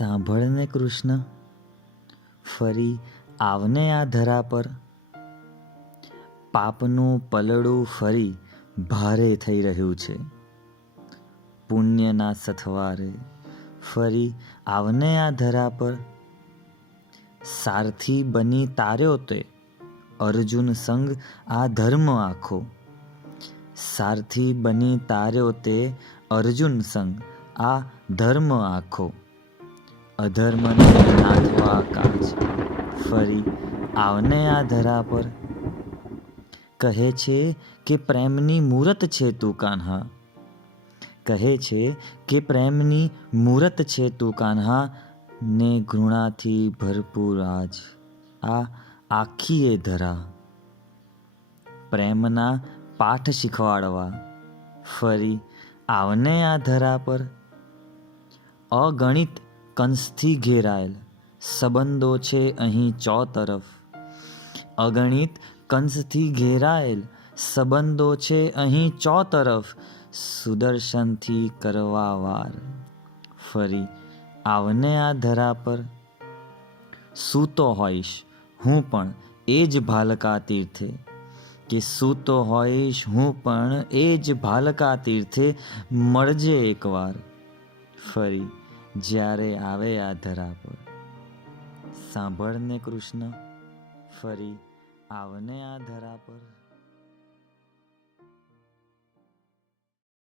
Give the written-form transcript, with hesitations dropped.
સાંભળને કૃષ્ણ, ફરી આવને આ ધરા પર. પાપનું પલડું ફરી ભારે થઈ રહ્યું છે. પુણ્યના સથવારે ફરી આવને આ ધરા પર. સારથી બની તાર્યો તે અર્જુન સંગ આ ધર્મ આખો. સારથી બની તાર્યો તે અર્જુન સંગ આ ધર્મ આખો. અધર્મને નાથવા કાજ ફરી આવને આ ધરા પર. કહે છે કે પ્રેમની મૂરત છે તું કાન્હા. કહે છે કે પ્રેમની મૂરત છે તું કાન્હા. ને ઘૃણાથી ભરપૂર આજ આ આખી એ ધરા. પ્રેમના પાઠ શીખવાડવા ફરી આવને આ ધરા પર. અગણિત કંસથી ઘેરાયેલ સંબંધો છે અહીં ચોતરફ. અગણિત કંસથી ઘેરાયેલ સંબંધો છે અહીં ચોતરફ. સુદર્શનથી કરવા વાર ફરી આવને આ ધરા પર. સૂતો હોઈશ હું પણ એ જ ભાલકા તીર્થે. કે સૂતો હોઈશ હું પણ એ જ ભાલકા તીર્થે. મળજે એકવાર ફરી જ્યારે આવે આ ધરા પર. સાંભળને કૃષ્ણ, ફરી આવને આ ધરા પર.